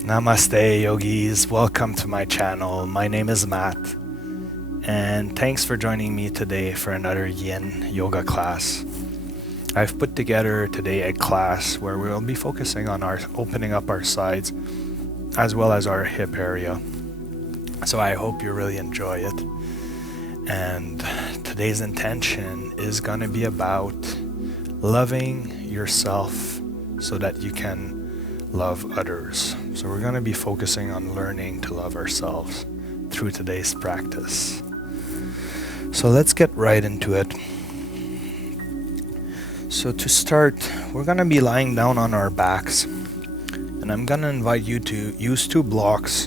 Namaste, yogis. Welcome to my channel. My name is Matt, and thanks for joining me today for another Yin Yoga class. I've put together today a class where we'll be focusing on our opening up our sides as well as our hip area. So I hope you really enjoy it. And today's intention is going to be about loving yourself so that you can love others. So we're going to be focusing on learning to love ourselves through today's practice. So let's get right into it. So to start, we're going to be lying down on our backs, and I'm going to invite you to use two blocks,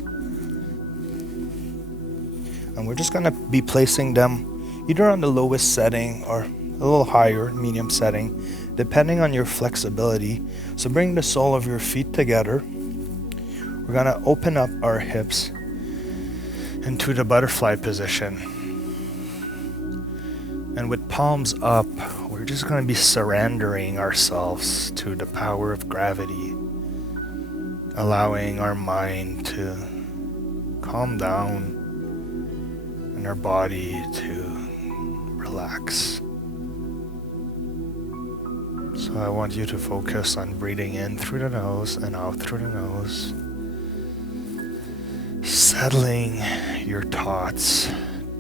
and we're just going to be placing them either on the lowest setting or a little higher, medium setting, depending on your flexibility. So bring the sole of your feet together. We're going to open up our hips into the butterfly position. And with palms up, we're just going to be surrendering ourselves to the power of gravity, allowing our mind to calm down and our body to relax. So I want you to focus on breathing in through the nose and out through the nose, settling your thoughts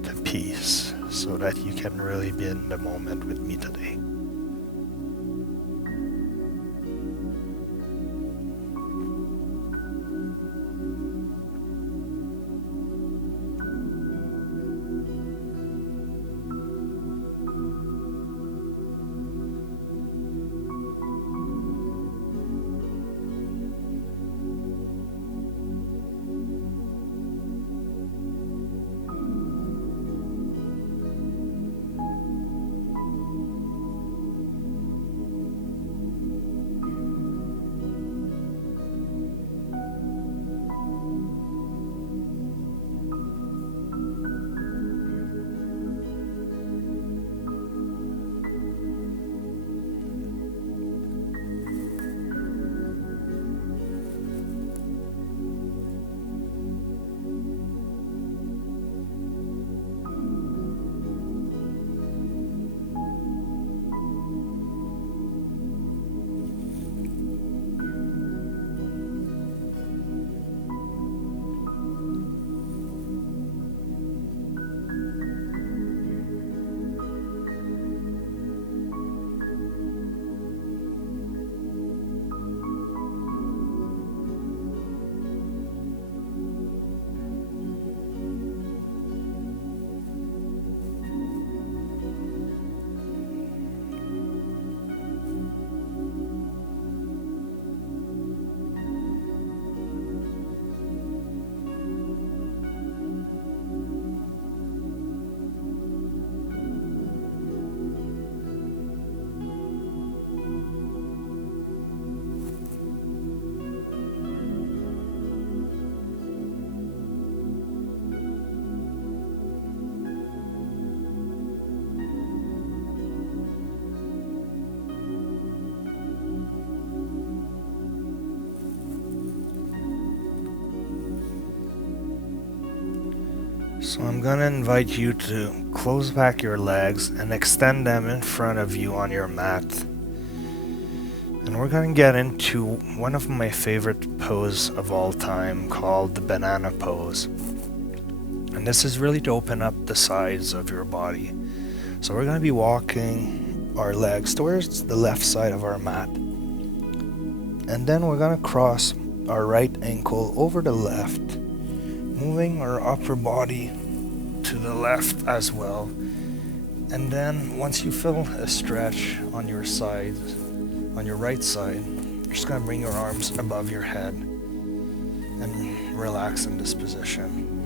to peace so that you can really be in the moment with me today. So I'm going to invite you to close back your legs and extend them in front of you on your mat. And we're going to get into one of my favorite poses of all time called the banana pose. And this is really to open up the sides of your body. So we're going to be walking our legs towards the left side of our mat. And then we're going to cross our right ankle over the left, moving our upper body to the left as well. And then once you feel a stretch on your side, on your right side, you're just going to bring your arms above your head and relax in this position.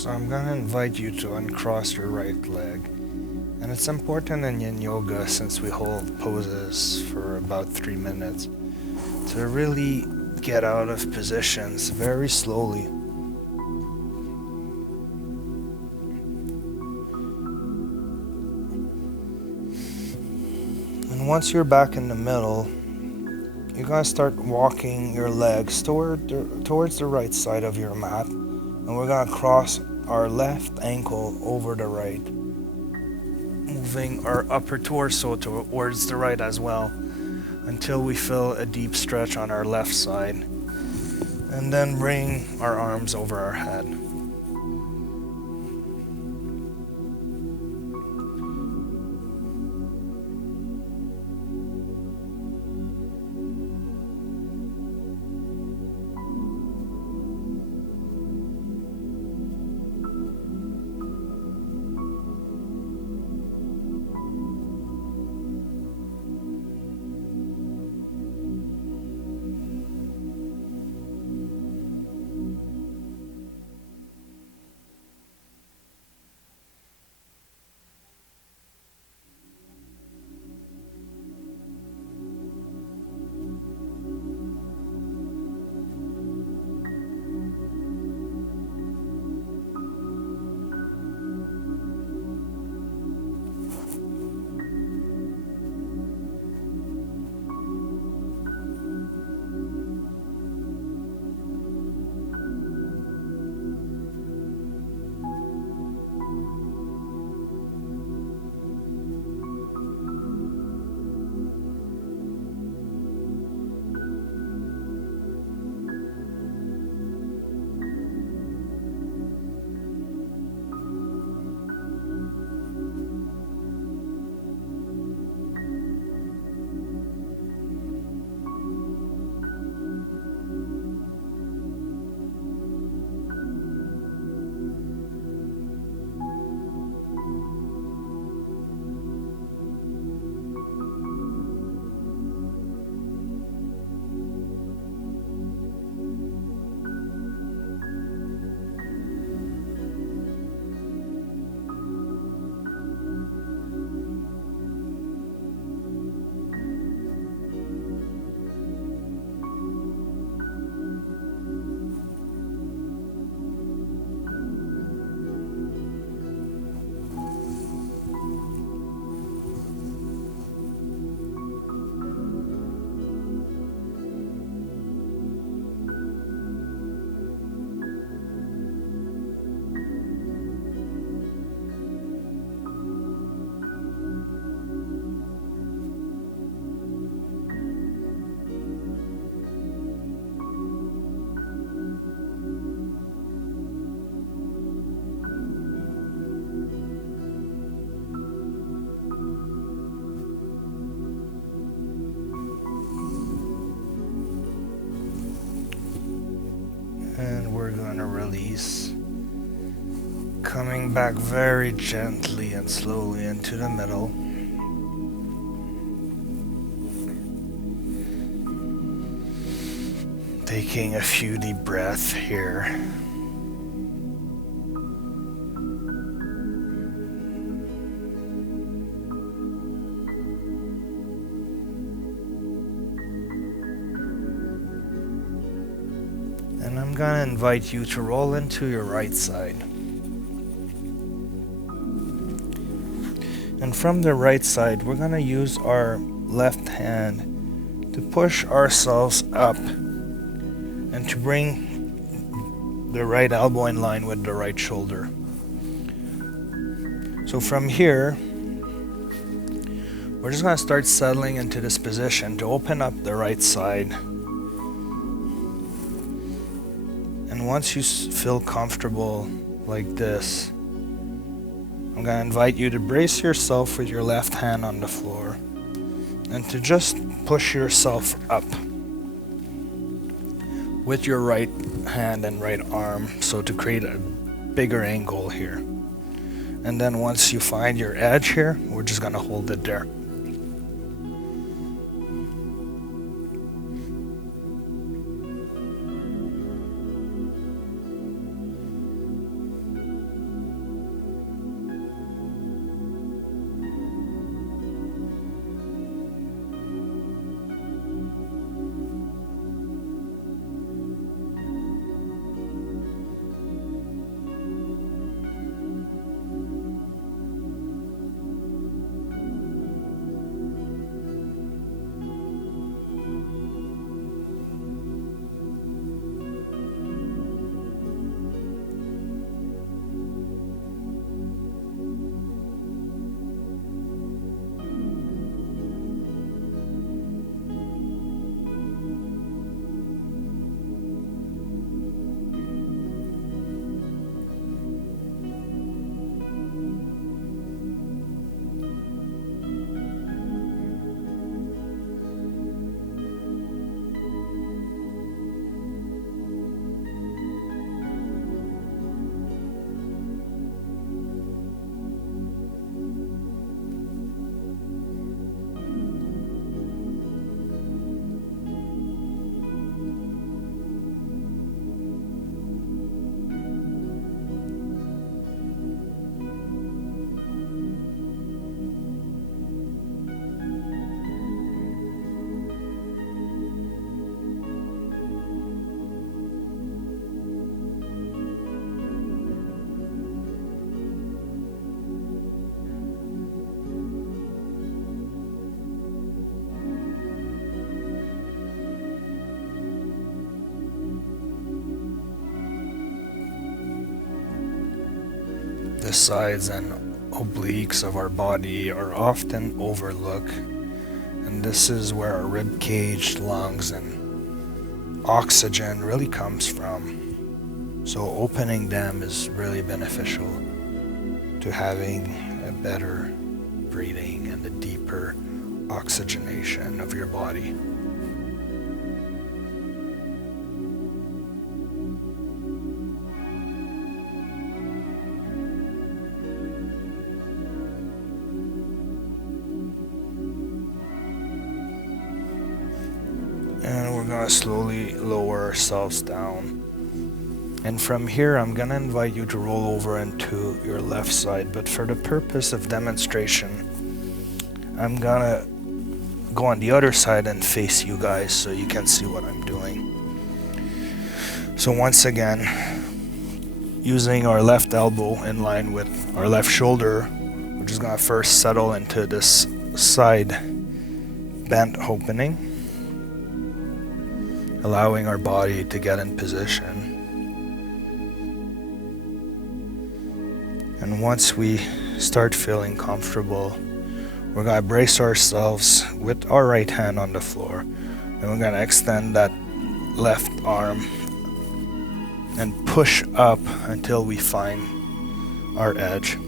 So I'm gonna invite you to uncross your right leg. And it's important in Yin Yoga, since we hold poses for about 3 minutes, to really get out of positions very slowly. And once you're back in the middle, you're going to start walking your legs towards the right side of your mat. And we're going to cross our left ankle over the right, moving our upper torso towards the right as well, until we feel a deep stretch on our left side. And then bring our arms over our head. And we're going to release, coming back very gently and slowly into the middle. Taking a few deep breaths here. And I'm gonna invite you to roll into your right side. And from the right side, we're gonna use our left hand to push ourselves up and to bring the right elbow in line with the right shoulder. So from here, we're just gonna start settling into this position to open up the right side. And once you feel comfortable like this, I'm gonna invite you to brace yourself with your left hand on the floor and to just push yourself up with your right hand and right arm, so to create a bigger angle here. And then once you find your edge here, we're just gonna hold it there. the sides and obliques of our body are often overlooked, and this is where our rib cage, lungs, and oxygen really comes from. So opening them is really beneficial to having a better breathing and a deeper oxygenation of your body. And we're going to slowly lower ourselves down. And from here, I'm going to invite you to roll over into your left side. But for the purpose of demonstration, I'm going to go on the other side and face you guys so you can see what I'm doing. So once again, using our left elbow in line with our left shoulder, we're just going to first settle into this side bent opening, allowing our body to get in position. And once we start feeling comfortable, we're going to brace ourselves with our right hand on the floor. And we're going to extend that left arm and push up until we find our edge.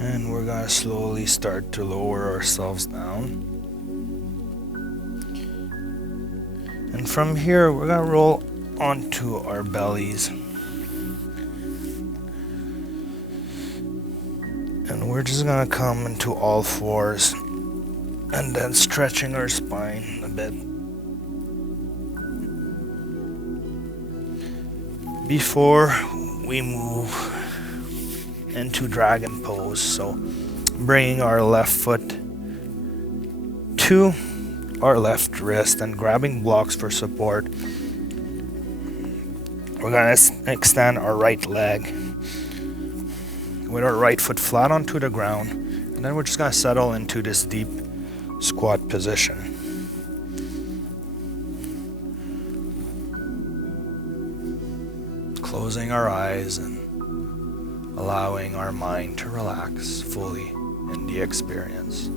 And we're going to slowly start to lower ourselves down. And from here, we're going to roll onto our bellies. And we're just going to come into all fours and then stretching our spine a bit. Before we move into dragon pose, so bringing our left foot to our left wrist and grabbing blocks for support, we're going to extend our right leg with our right foot flat onto the ground, and then we're just going to settle into this deep squat position. Closing our eyes and allowing our mind to relax fully in the experience.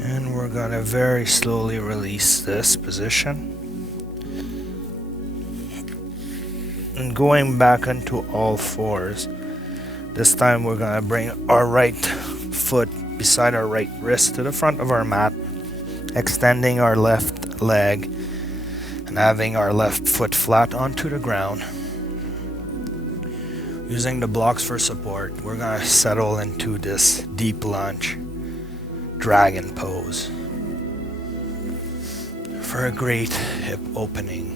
And we're going to very slowly release this position. And going back into all fours. This time we're going to bring our right foot beside our right wrist to the front of our mat, extending our left leg and having our left foot flat onto the ground. Using the blocks for support, we're going to settle into this deep lunge dragon pose for a great hip opening.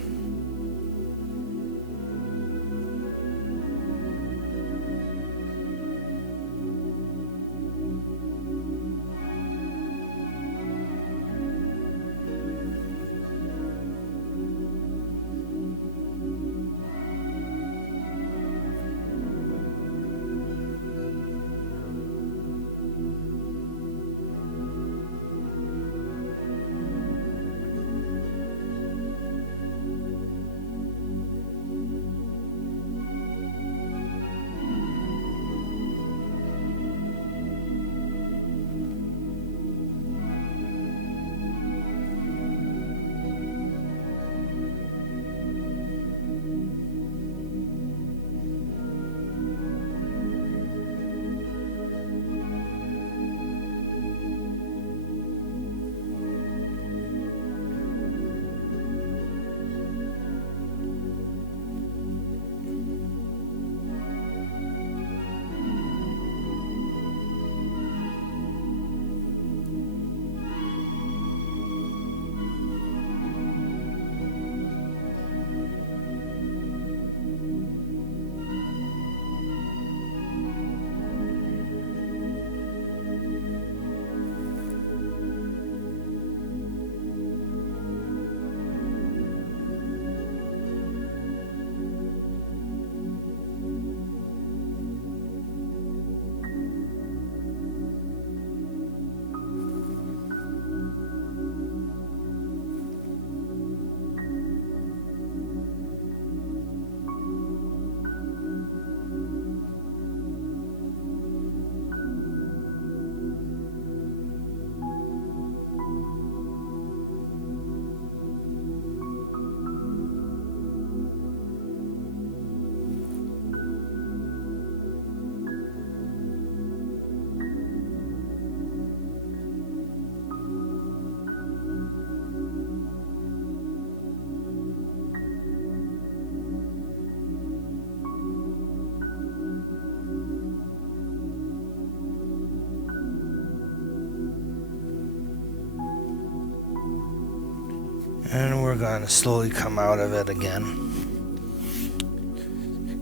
we're going to slowly come out of it again.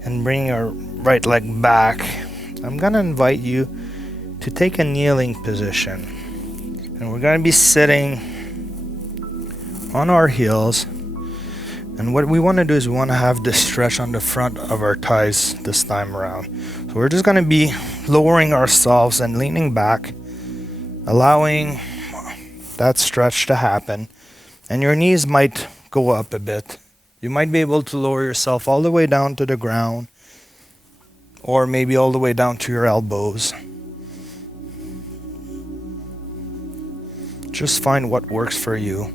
And bring our right leg back. I'm going to invite you to take a kneeling position. And we're going to be sitting on our heels. And what we want to do is we want to have this stretch on the front of our thighs this time around. So we're just going to be lowering ourselves and leaning back, allowing that stretch to happen. And your knees might go up a bit. You might be able to lower yourself all the way down to the ground, or maybe all the way down to your elbows. Just find what works for you.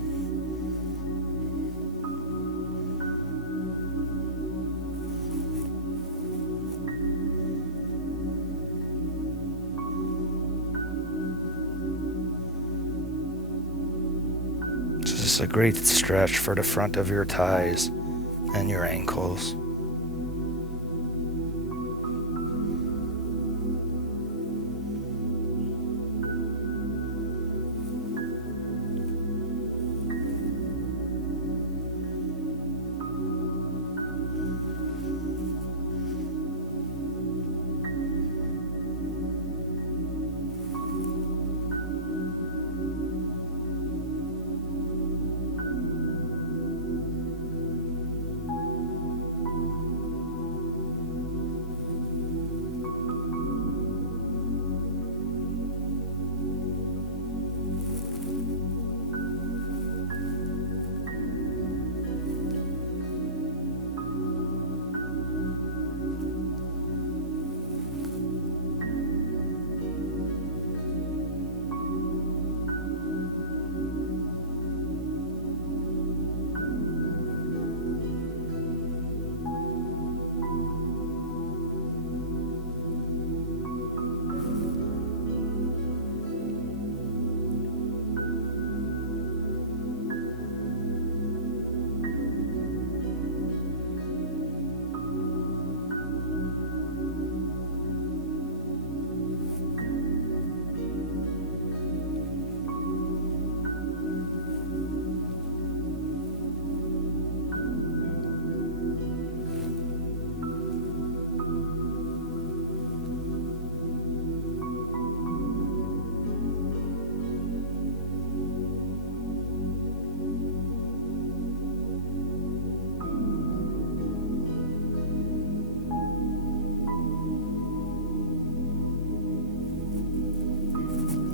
This is a great stretch for the front of your thighs and your ankles.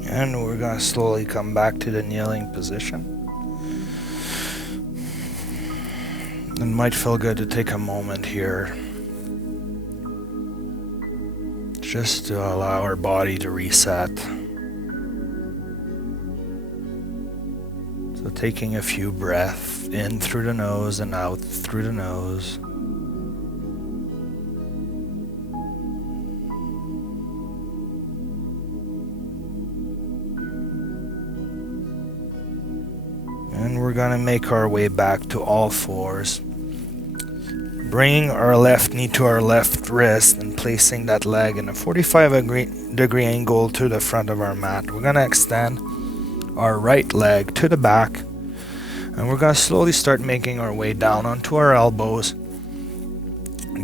And we're going to slowly come back to the kneeling position. It might feel good to take a moment here just to allow our body to reset. So taking a few breaths in through the nose and out through the nose. And we're going to make our way back to all fours, bringing our left knee to our left wrist and placing that leg in a 45-degree angle to the front of our mat. We're going to extend our right leg to the back, and we're going to slowly start making our way down onto our elbows,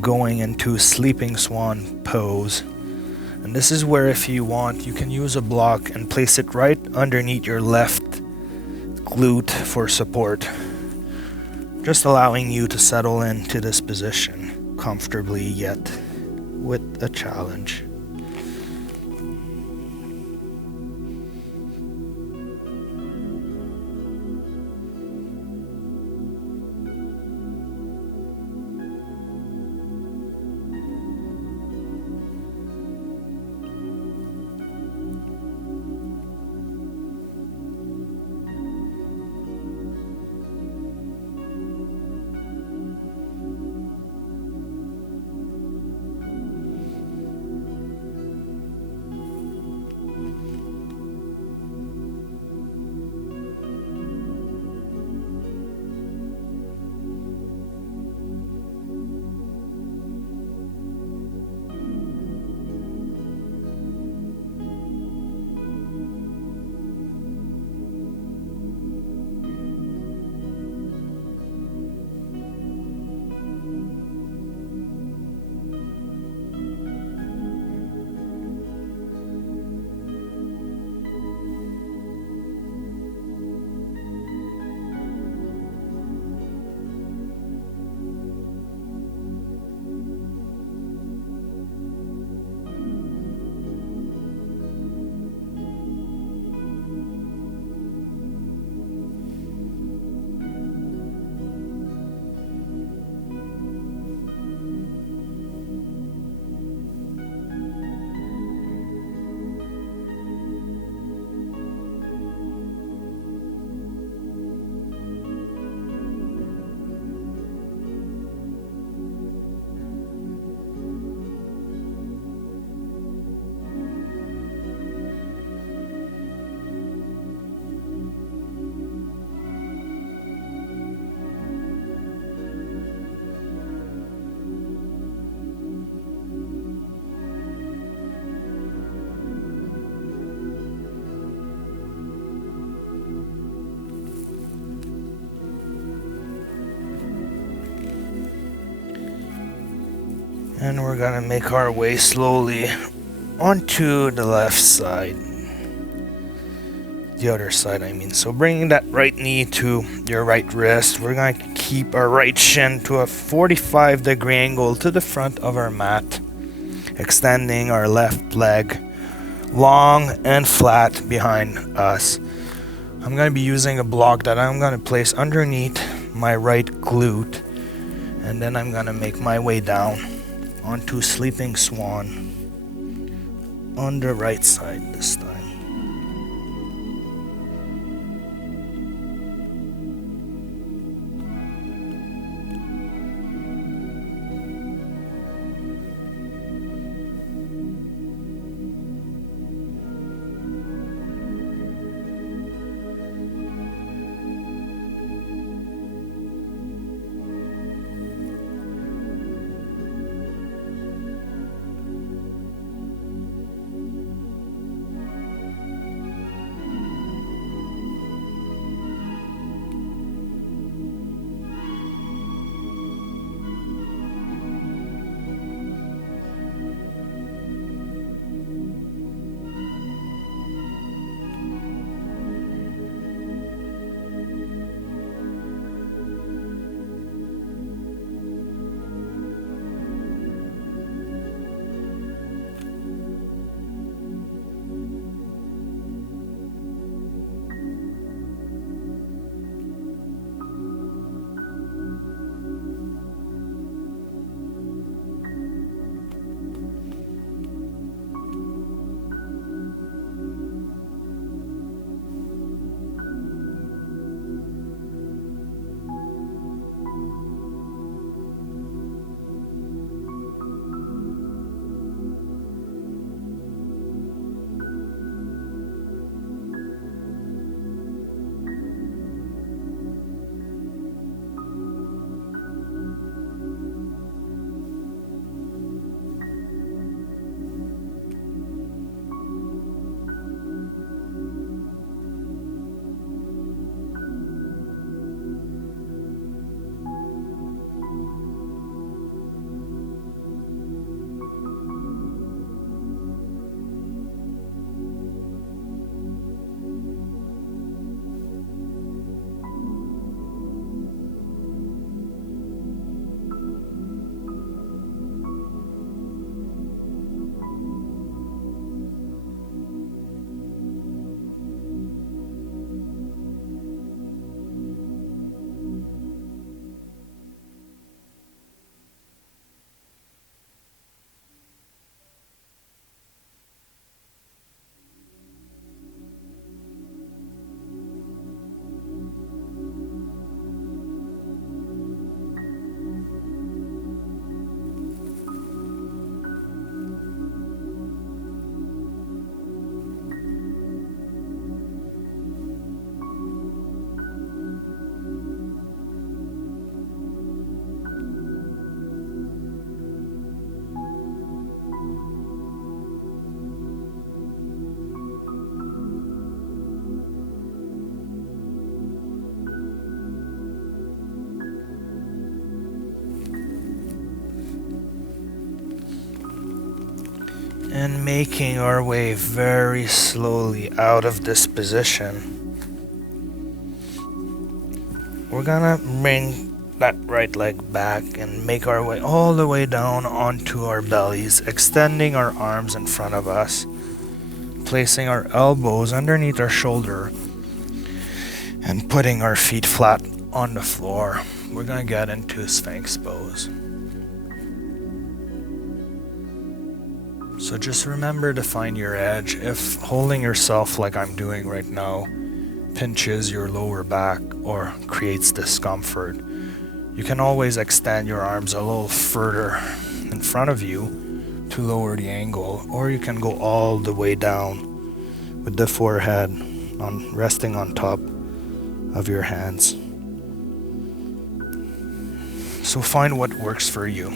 going into sleeping swan pose. And this is where, if you want, you can use a block and place it right underneath your left glute for support, just allowing you to settle into this position comfortably, yet with a challenge. And we're gonna make our way slowly onto the left side. The other side, I mean. So bringing that right knee to your right wrist, we're gonna keep our right shin to a 45-degree angle to the front of our mat, extending our left leg long and flat behind us. I'm gonna be using a block that I'm gonna place underneath my right glute, and then I'm gonna make my way down onto Sleeping Swan on the right side this time. And making our way very slowly out of this position, we're gonna bring that right leg back and make our way all the way down onto our bellies, extending our arms in front of us, placing our elbows underneath our shoulder, and putting our feet flat on the floor. We're gonna get into Sphinx pose. So just remember to find your edge. If holding yourself like I'm doing right now pinches your lower back or creates discomfort, you can always extend your arms a little further in front of you to lower the angle, or you can go all the way down with the forehead resting on top of your hands. So find what works for you.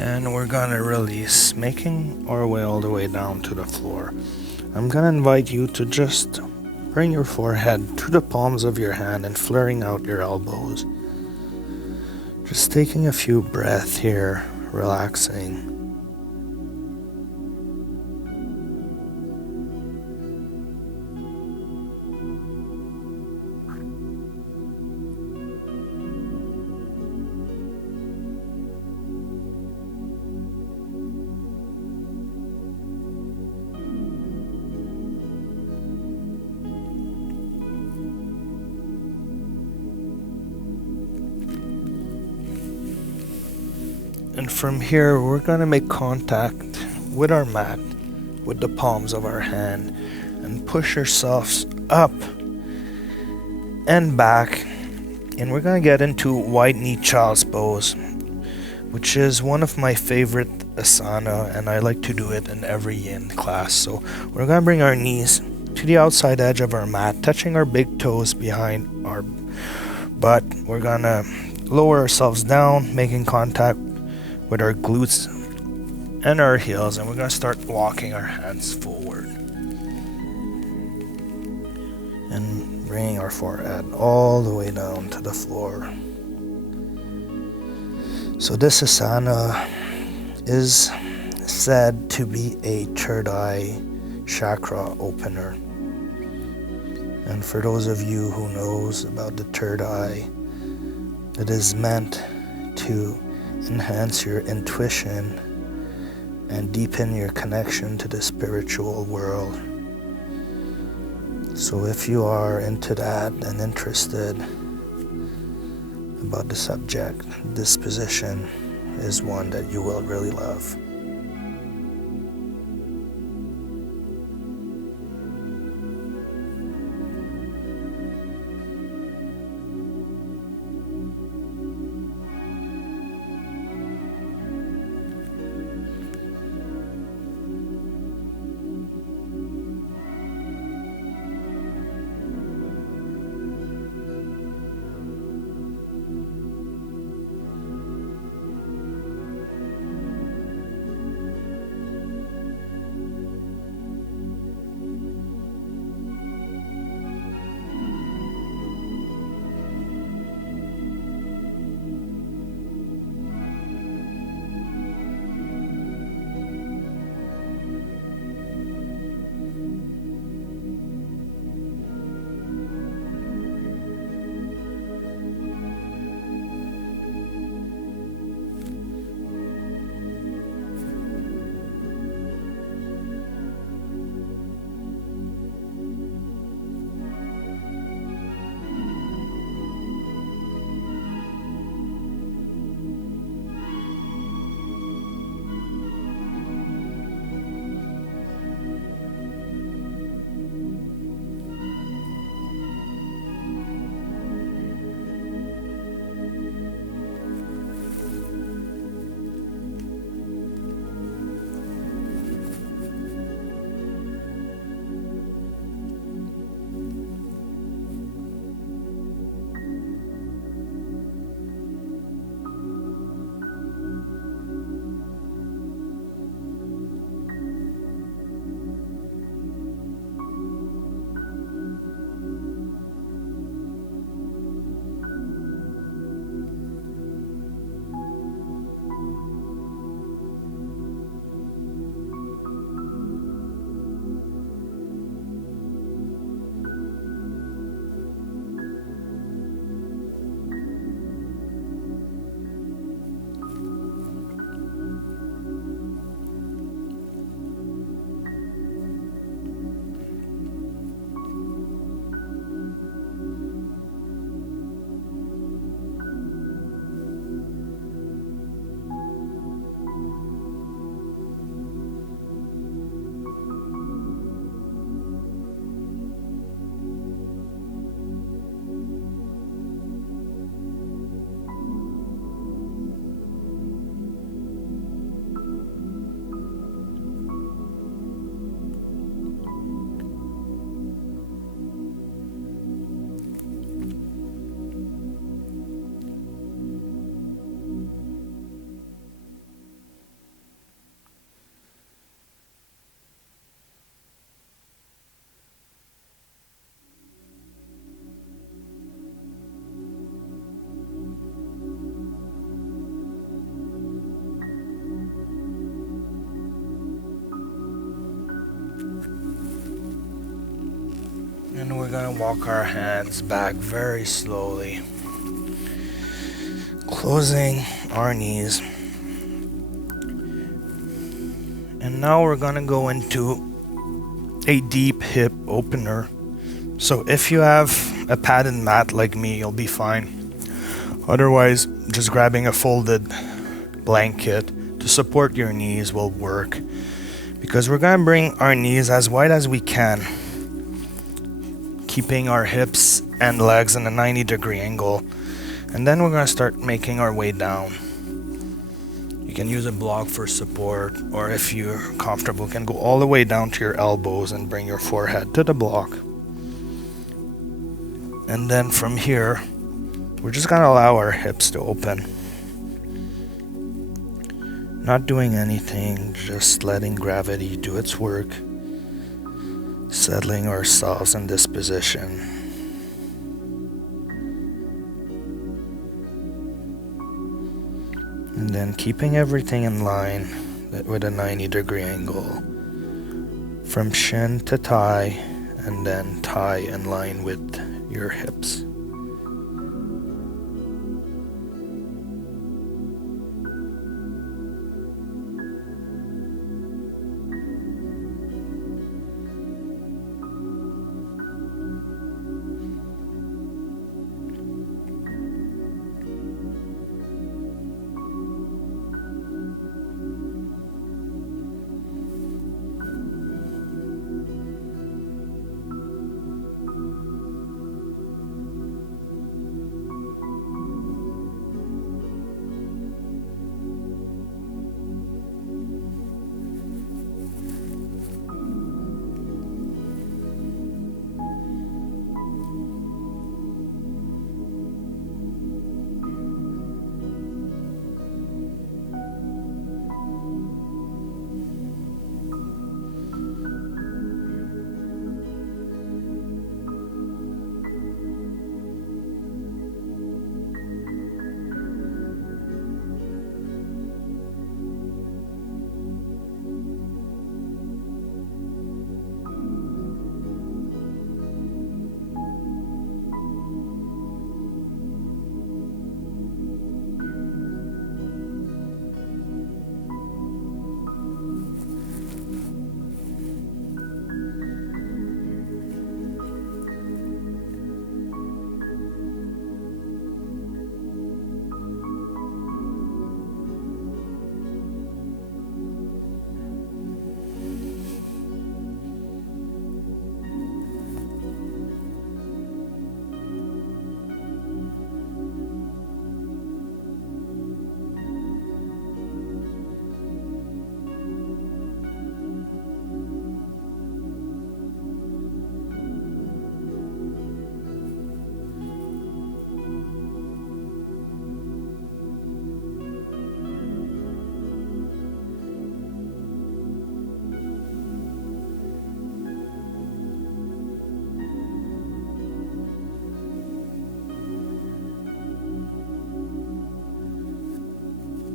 And we're gonna release, making our way all the way down to the floor. I'm gonna invite you to just bring your forehead to the palms of your hand and flaring out your elbows. Just taking a few breaths here, relaxing. And from here, we're going to make contact with our mat, with the palms of our hand, and push ourselves up and back. And we're going to get into wide knee child's pose, which is one of my favorite asana, and I like to do it in every yin class. So we're going to bring our knees to the outside edge of our mat, touching our big toes behind our butt. We're going to lower ourselves down, making contact with our glutes and our heels, and we're going to start walking our hands forward and bringing our forehead all the way down to the floor. So this asana is said to be a third eye chakra opener. And for those of you who knows about the third eye, it is meant to enhance your intuition and deepen your connection to the spiritual world. So if you are into that and interested about the subject, this position is one that you will really love. we're gonna walk our hands back very slowly, closing our knees. And now we're gonna go into a deep hip opener. So if you have a padded mat like me, you'll be fine. Otherwise, just grabbing a folded blanket to support your knees will work, because we're gonna bring our knees as wide as we can, keeping our hips and legs in a 90-degree angle. And then we're gonna start making our way down. You can use a block for support, or if you're comfortable, you can go all the way down to your elbows and bring your forehead to the block. And then from here, we're just gonna allow our hips to open. Not doing anything, just letting gravity do its work, settling ourselves in this position. And then keeping everything in line with a 90-degree angle from shin to thigh, and then thigh in line with your hips.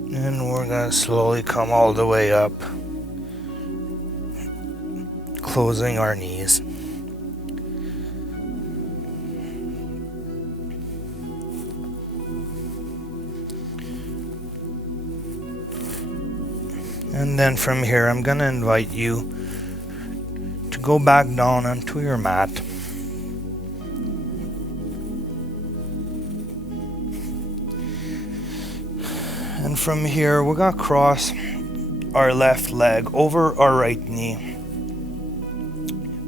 And we're gonna slowly come all the way up, closing our knees. And then from here, I'm gonna invite you to go back down onto your mat. And from here, we're gonna cross our left leg over our right knee.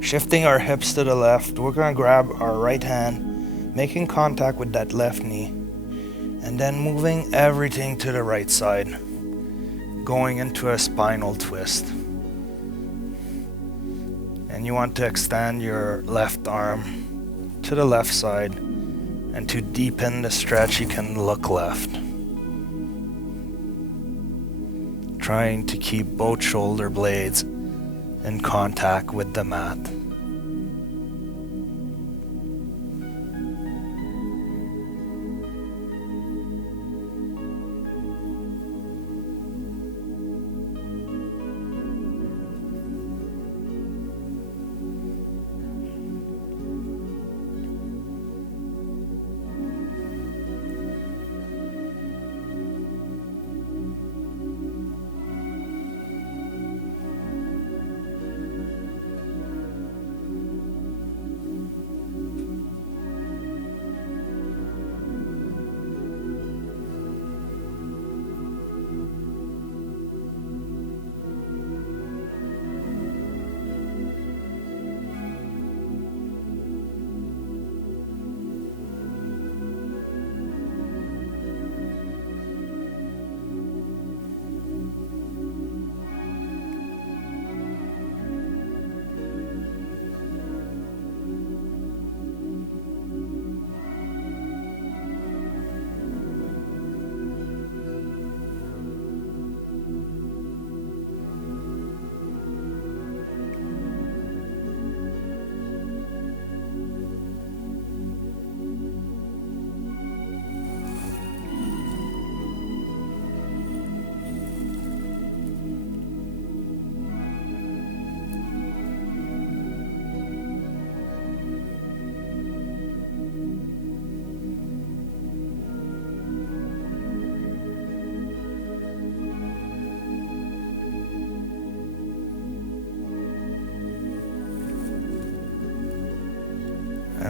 Shifting our hips to the left, we're gonna grab our right hand, making contact with that left knee, and then moving everything to the right side, going into a spinal twist. And you want to extend your left arm to the left side, and to deepen the stretch, you can look left. Trying to keep both shoulder blades in contact with the mat.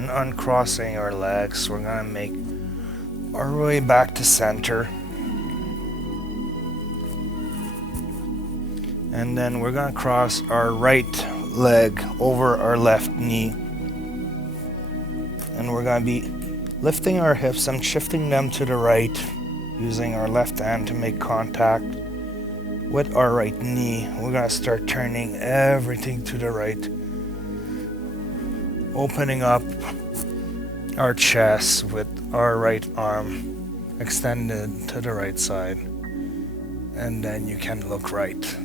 then uncrossing our legs, we're gonna make our way back to center. And then we're gonna cross our right leg over our left knee. And we're gonna be lifting our hips and shifting them to the right, using our left hand to make contact with our right knee. We're gonna start turning everything to the right, opening up our chest with our right arm extended to the right side, and then you can look right.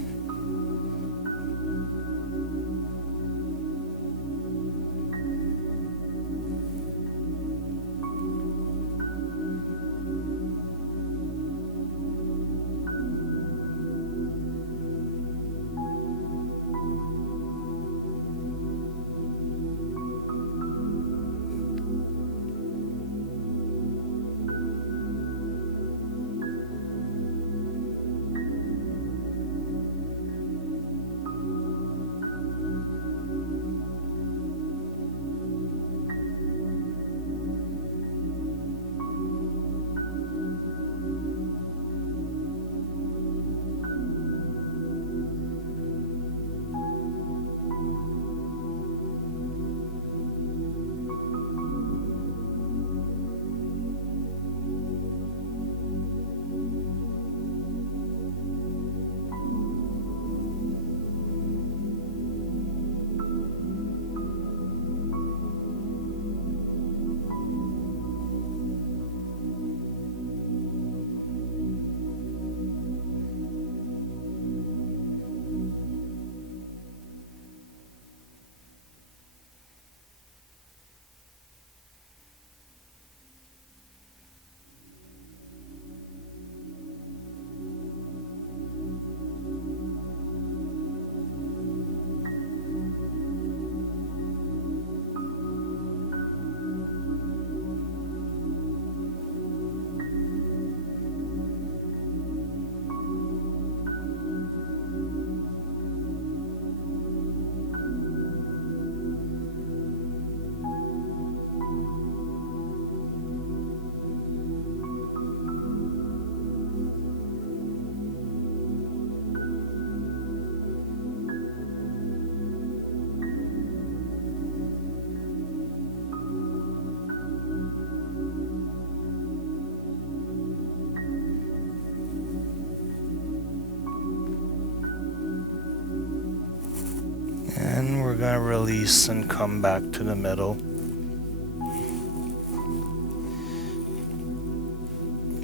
And we're gonna release and come back to the middle.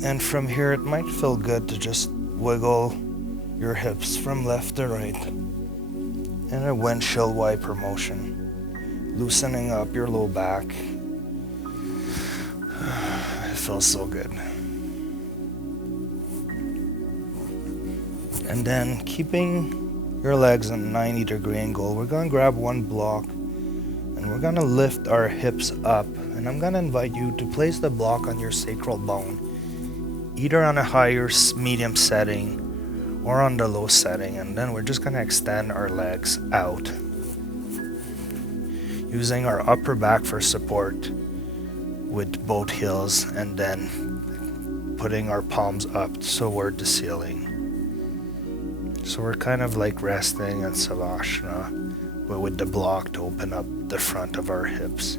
And from here, it might feel good to just wiggle your hips from left to right in a windshield wiper motion, loosening up your low back. It feels so good. And then keeping your legs in a 90-degree angle, we're gonna grab one block and we're gonna lift our hips up. And I'm gonna invite you to place the block on your sacral bone, either on a higher medium setting or on the low setting. And then we're just gonna extend our legs out, using our upper back for support with both heels, and then putting our palms up toward the ceiling. So we're kind of like resting in Savasana, but with the block to open up the front of our hips.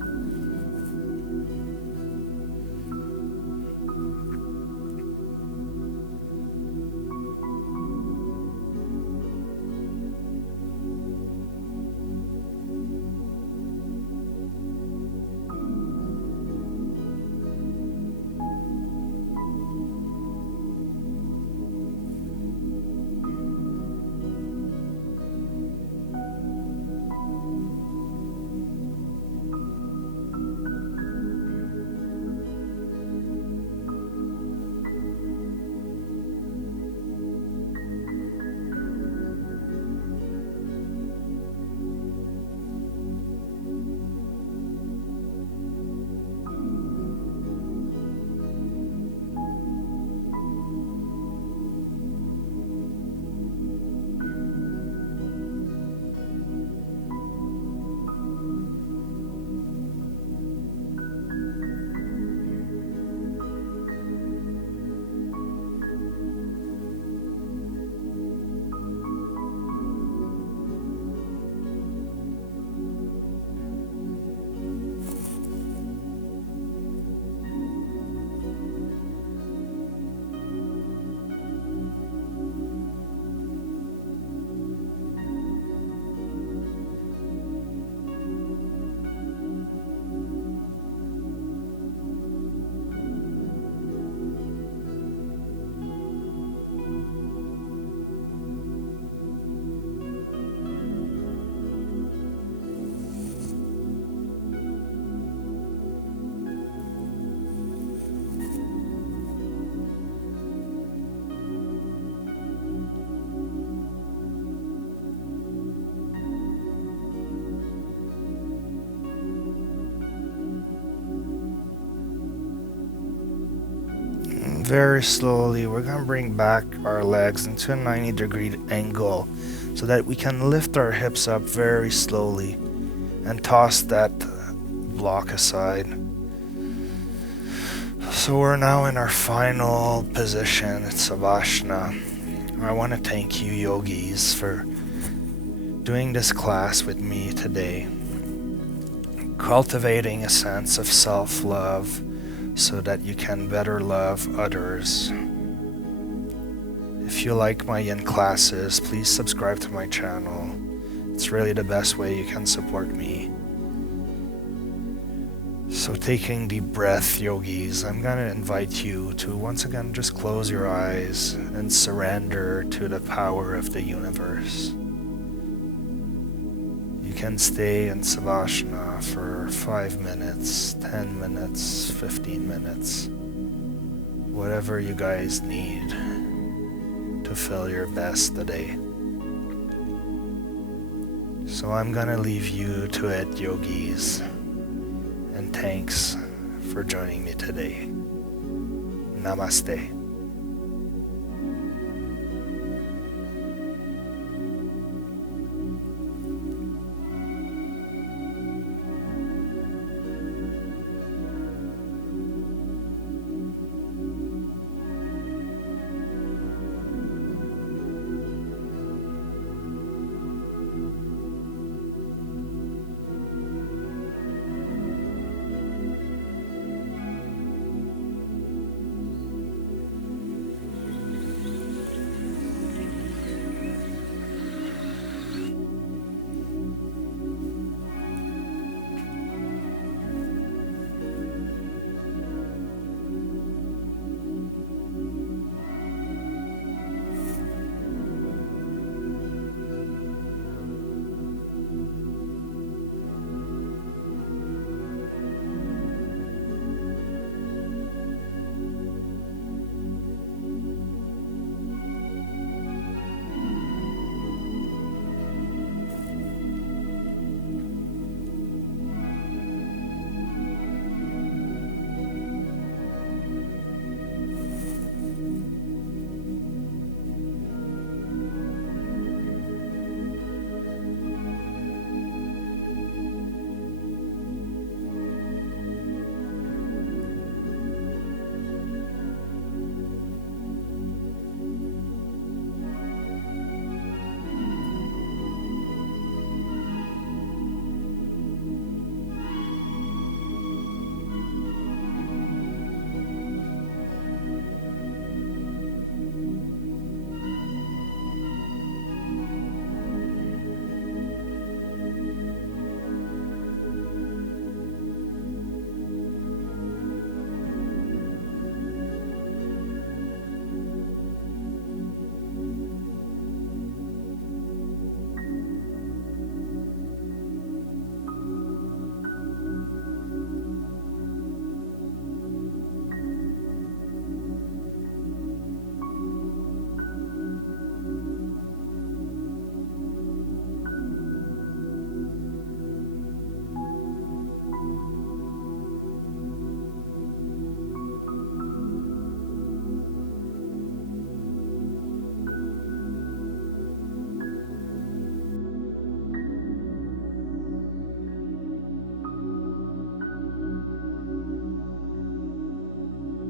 very slowly, we're going to bring back our legs into a 90-degree angle so that we can lift our hips up very slowly and toss that block aside. So we're now in our final position, it's Savasana. I want to thank you, yogis, for doing this class with me today. Cultivating a sense of self-love so that you can better love others. If you like my Yin classes, please subscribe to my channel. It's really the best way you can support me. So taking deep breath, yogis, I'm going to invite you to once again just close your eyes and surrender to the power of the universe. You can stay in Savasana for 5 minutes, 10 minutes, 15 minutes, whatever you guys need to feel your best today. So I'm gonna leave you to it, yogis, and thanks for joining me today. Namaste.